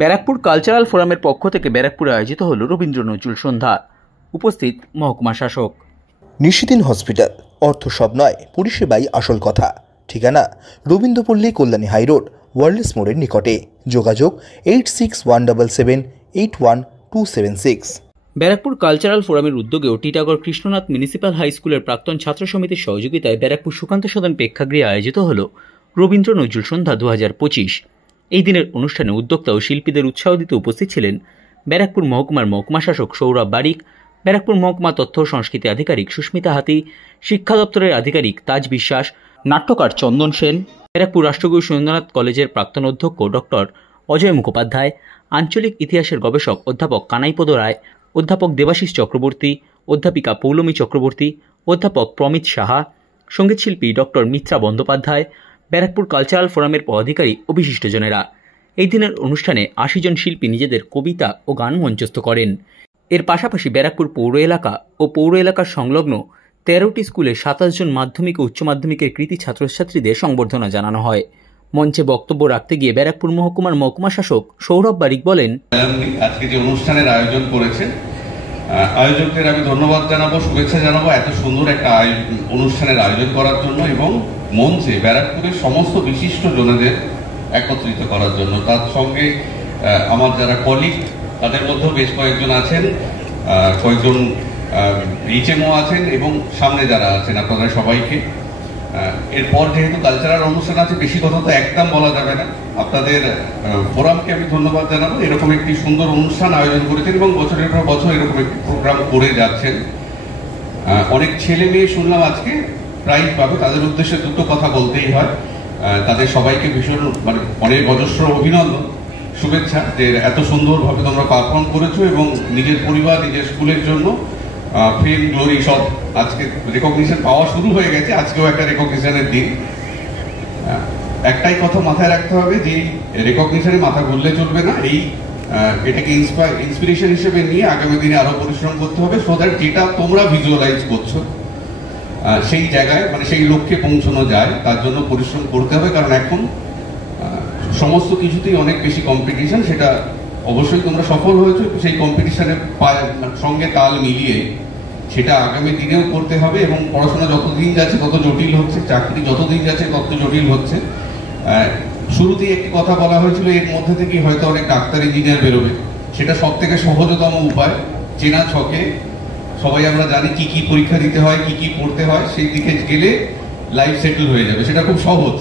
Barrackpore cultural ফোরামের পক্ষ থেকে ব্যারাকপুরে আয়োজিত হল রবীন্দ্র নজরুল সন্ধ্যা। উপস্থিত মহকুমা শাসক। নিশিদিন হসপিটাল, অর্থ সব নয়, পরিষেবাই আসল কথা। ঠিকানা রবীন্দ্রপল্লী, কল্যাণী হাইরোড, ওয়ার্ল্ডস মোড়ের নিকটে। যোগাযোগ 8617781276। ব্যারাকপুর কালচারাল ফোরামের উদ্যোগেও টিটাগড় কৃষ্ণনাথ মিউনিসিপ্যাল হাই স্কুলের প্রাক্তন ছাত্র সমিতির সহযোগিতায় ব্যারাকপুর সুকান্ত সদন প্রেক্ষাগৃহে আয়োজিত হল রবীন্দ্র নজরুল সন্ধ্যা 2025। এই দিনের অনুষ্ঠানে উদ্যোক্তা ও শিল্পীদের উৎসাহ দিতে উপস্থিত ছিলেন ব্যারাকপুর মহকুমার মহকুমা শাসক সৌরভ বারিক, ব্যারাকপুর মহকুমা তথ্য ও সংস্কৃতি আধিকারিক সুস্মিতা হাতি, শিক্ষা দপ্তরের আধিকারিক তাজ বিশ্বাস, নাট্যকার চন্দন সেন, ব্যারাকপুর রাষ্ট্রগুরু সুরেন্দ্রনাথ কলেজের প্রাক্তন অধ্যক্ষ ডক্টর অজয় মুখোপাধ্যায়, আঞ্চলিক ইতিহাসের গবেষক অধ্যাপক কানাইপদ রায়, অধ্যাপক দেবাশিস চক্রবর্তী, অধ্যাপিকা পৌলমী চক্রবর্তী, অধ্যাপক প্রমিত সাহা, সঙ্গীতশিল্পী ডক্টর মিত্রা বন্দ্যোপাধ্যায়, ব্যারাকপুর কালচারাল ফোরামের পদাধিকারী ও বিশিষ্টজনেরা। এই দিনের অনুষ্ঠানে 80 জন শিল্পী নিজেদের কবিতা ও গান মঞ্চস্থ করেন। এর পাশাপাশি ব্যারাকপুর পৌর এলাকা ও পৌর এলাকার সংলগ্ন 13টি স্কুলে 27 জন মাধ্যমিক ও উচ্চ মাধ্যমিকের কৃতী ছাত্রছাত্রীদের সংবর্ধনা জানানো হয়। মঞ্চে বক্তব্য রাখতে গিয়ে ব্যারাকপুর মহকুমার মহকুমা শাসক সৌরভ বারিক বলেন, আজকে যে অনুষ্ঠানের আয়োজন করেছে আয়োজকদের আমি ধন্যবাদ জানাবো, শুভেচ্ছা জানাবো এত সুন্দর একটা অনুষ্ঠানের আয়োজন করার জন্য এবং মঞ্চে ব্যারাকপুরের সমস্ত বিশিষ্ট জনেদের একত্রিত করার জন্য। তার সঙ্গে আমার যারা কলিগ তাদের মধ্যেও বেশ কয়েকজন আছেন, কয়েকজন এইচএমও আছেন এবং সামনে যারা আছেন আপনারা সবাইকে। এরপর যেহেতু কালচারাল অনুষ্ঠান আছে, বেশি কথা তো একদম বলা যাবে না। আপনাদের ফোরামকে আমি ধন্যবাদ জানাবো, এরকম একটি সুন্দর অনুষ্ঠান আয়োজন করেছেন এবং বছরের পর বছর এরকম একটি প্রোগ্রাম করে যাচ্ছেন। অনেক ছেলে মেয়ে শুনলাম আজকে প্রাইজ পাবে, তাদের উদ্দেশ্যে দুটো কথা বলতেই হয়। তাদের সবাইকে ভীষণ অনেক অজস্র অভিনন্দন, শুভেচ্ছা যে এত সুন্দরভাবে তোমরা পারফর্ম করেছো এবং নিজের পরিবার নিজের স্কুলের জন্য ফেম গ্লোরি সব আজকে রেকগনিশন পাওয়া শুরু হয়ে গেছে। আজকেও একটা রেকগনিশনের দিন। একটাই কথা মাথায় রাখতে হবে যে রেকগনিশনে মাথা ঘুরলে চলবে না, এটাকে ইন্সপিরেশন হিসেবে নিয়ে আগামী দিনে আরো পরিশ্রম করতে হবে, সো দ্যাট যেটা তোমরা ভিজুয়ালাইজ করছো সেই জায়গায় সেই লক্ষ্যে পৌঁছানো যায়। তার জন্য পরিশ্রম করতে হবে, কারণ এখন সমস্ত কিছুতেই অনেক বেশি কম্পিটিশন। সেটা অবশ্যই তোমরা সফল হয়েছো, সেই কম্পিটিশনের সঙ্গে তাল মিলিয়ে সেটা আগামী দিনেও করতে হবে এবং পড়াশোনা যতদিন যাচ্ছে তত জটিল হচ্ছে, চাকরি যতদিন যাচ্ছে তত জটিল হচ্ছে। শুরুতেই একটি কথা বলা হয়েছিল, এর মধ্যে থেকেই হয়তো অনেক ডাক্তার ইঞ্জিনিয়ার বেরোবে। সেটা সব থেকে সহজতম উপায়, চেনা ছকে সবাই আমরা জানি কি কি পরীক্ষা দিতে হয়, কি কি পড়তে হয়, সেই দিকে গেলে লাইফ সেটেল হয়ে যাবে, সেটা খুব সহজ।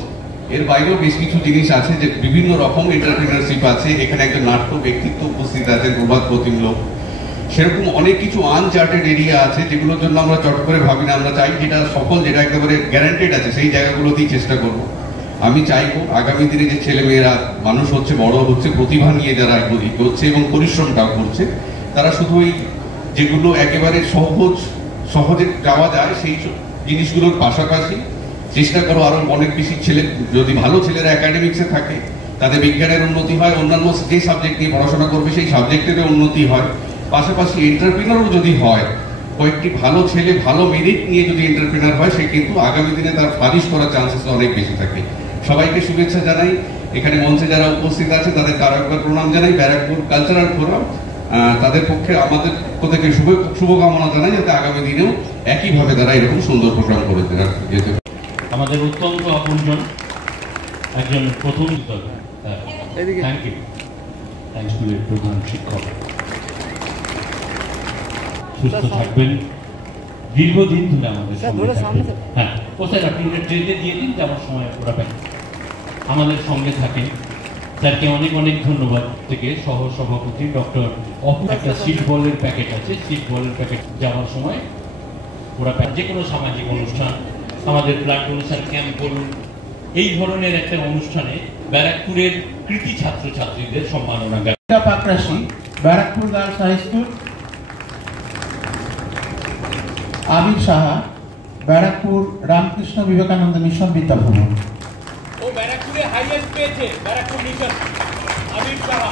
এর বাইরেও বেশ কিছু জিনিস আছে, যে বিভিন্ন রকম এন্টারপ্রেনারশিপ আছে। এখানে একটা নাট্য ব্যক্তিত্ব উপস্থিত আছে, প্রভাত প্রতিমলোক। সেরকম অনেক কিছু আনচার্টেড এরিয়া আছে যেগুলোর জন্য আমরা চট করে ভাবি না। আমরা চাই যেটা সফল, যেটা একেবারে গ্যারান্টেড আছে, সেই জায়গাগুলোতেই চেষ্টা করব। আমি চাইবো আগামী দিনে যে ছেলে মেয়েরা মানুষ হচ্ছে, বড় হচ্ছে, প্রতিভা নিয়ে যারা এগোচ্ছে এবং পরিশ্রমটাও করছে, তারা শুধু ওই যেগুলো একেবারে সহজে যাওয়া যায় সেই জিনিসগুলোর পাশাপাশি চেষ্টা করো আরো অনেক বেশি ছেলে, যদি ভালো ছেলেরা একাডেমিক্সে থাকে তাদের বিজ্ঞানের উন্নতি হয়, অন্যান্য যে সাবজেক্ট নিয়ে পড়াশোনা করবে সেই সাবজেক্টেরও উন্নতি হয়, পাশাপাশি এন্টারপ্রেনারও যদি হয়, কয়েকটি ভালো ছেলে ভালো মেরিট নিয়ে যদি এন্টারপ্রেনার হয়, সে কিন্তু আগামী দিনে তার ফারিশ করার চান্সেস অনেক বেশি থাকে। সবাইকে শুভেচ্ছা জানাই, এখানে মঞ্চে যারা উপস্থিত আছে তাদেরকে আরো একবার প্রণাম জানাই। ব্যারাকপুর কালচারাল ফোরাম তাদের পক্ষে আমাদের থেকে শুভকামনা জানাই, যাতে আগামী দিনেও একইভাবে তারা এরকম সুন্দর প্রোগ্রাম করে যেতে। আমাদের অত্যন্ত আপনজন একজন প্রথম প্রধান শিক্ষক, সুস্থ থাকবেন, দীর্ঘদিন ধরে আমাদের সঙ্গে। হ্যাঁ, কোথায় আপনি ট্রেনে দিয়ে দিন যে আমার সময় ওরা আমাদের সঙ্গে থাকে। স্যারকে অনেক অনেক ধন্যবাদ। থেকে সহ সভাপতি ডক্টর একটা সিট বলের প্যাকেট আছে, সিট বলের প্যাকেট যাওয়ার সময় ওরা যে কোনো সামাজিক অনুষ্ঠান, আমাদের ব্লাড ডোনেশন ক্যাম্প বলুন, এই ধরনের একটা অনুষ্ঠানে ব্যারাকপুরের কৃতি ছাত্রছাত্রীদের সম্মাননা। Pakrashi, Barrackpore girls high school, Abir Saha, Barrackpore Ramakrishna Vivekananda mission Vidyabhavan. ও ব্যারাকপুরে হাইয়েস্ট পেয়েছে, ব্যারাকপুর মিশন আবির সাহা।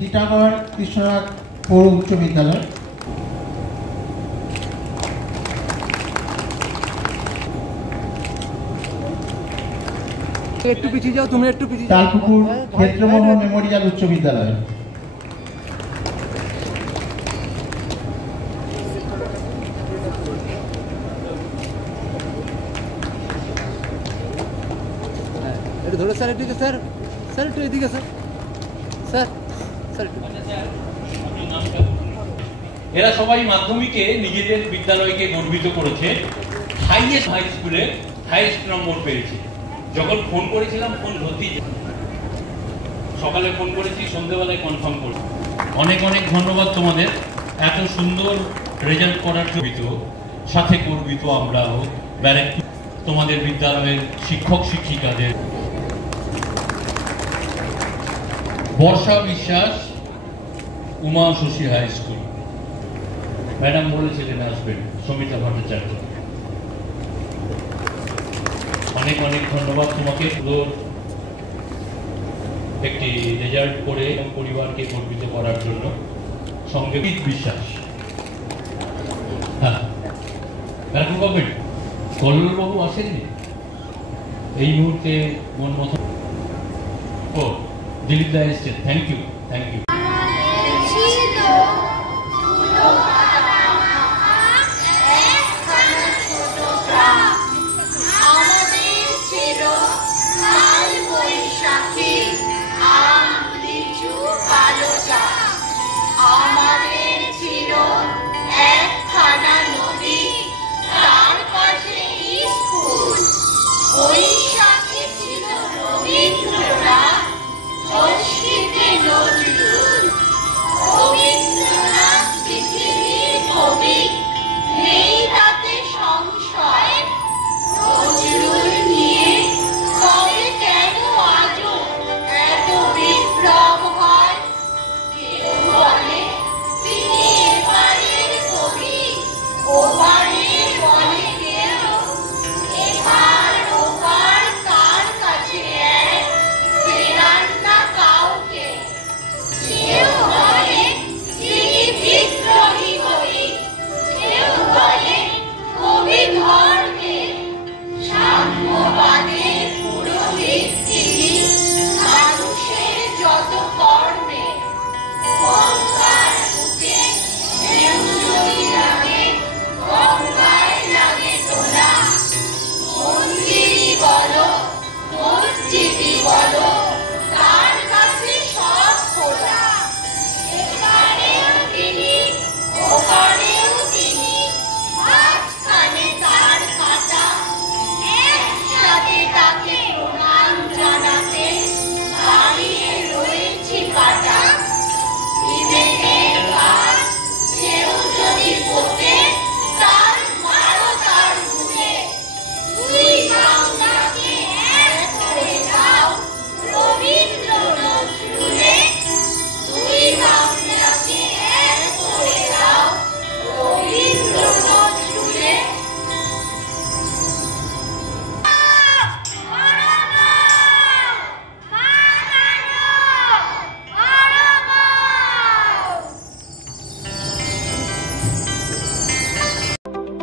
টিটাগড় কৃষ্ণনাথ পৌর উচ্চ বিদ্যালয়, একটু পিছিয়ে যাও, তুমি একটু পিছিয়ে যাও। তালপুকুর ক্ষেত্রমোহ মেমোরিয়াল উচ্চ বিদ্যালয়, একটু ধরে স্যার, এদিকে স্যার, স্যার একটু এদিকে স্যার, স্যার স্যার একটু। এরা সবাই মাধ্যমিকে নিজেদের বিদ্যালয়কে গর্বিত করেছে, হাইয়েস্ট হাই স্কুলে হাইয়েস্ট নম্বর পেয়েছে। যখন ফোন করেছিলাম ফোন ধরতেই, সকালে ফোন করেছি, সন্ধ্যেবেলায় কনফার্ম করছি। অনেক অনেক ধন্যবাদ তোমাদের এত সুন্দর রেজাল্ট করার জন্য। সাথে গর্বিত আমরাও ব্যারাকপুর তোমাদের বিদ্যালয়ের শিক্ষক শিক্ষিকাদের। Barsha Biswas, Uma Shashi high school, madam বলেছিলেন আসবেন, সমিতা ভট্টাচার্য। অনেক অনেক ধন্যবাদ তোমাকে সুন্দর একটি রেজাল্ট করে পরিবারকে গর্বিত করার জন্য। সঙ্গে বিশ্বাস, হ্যাঁ ব্যারাকপুর গভর্নমেন্ট। কল্লোল বাবু আসেননি এই মুহূর্তে, মন মতো। ও দিলীপ দা এসছেন, thank you, thank you.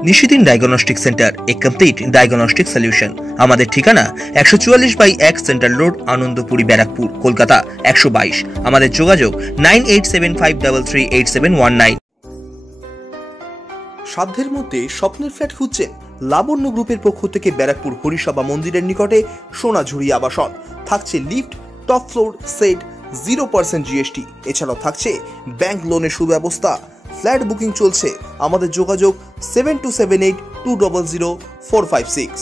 Nishidin diagnostic centre, A complete diagnostic solution. আমাদের ঠিকানা 144/1 সেন্ট্রাল রোড, আনন্দপুরি, ব্যারাকপুর, কলকাতা 122। আমাদের যোগাযোগ 9875338719। সাধ্যের মধ্যে স্বপ্নের ফ্ল্যাট খুঁজছেন? লাবণ্য গ্রুপের পক্ষ থেকে ব্যারাকপুর হরিসভা মন্দিরের নিকটে সোনাঝুরি আবাসন। থাকছে lift, top floor, set, 0% GST। এছাড়াও থাকছে ব্যাংক লোনের সুব্যবস্থা। ফ্ল্যাট বুকিং চলছে। আমাদের যোগাযোগ 7278200456।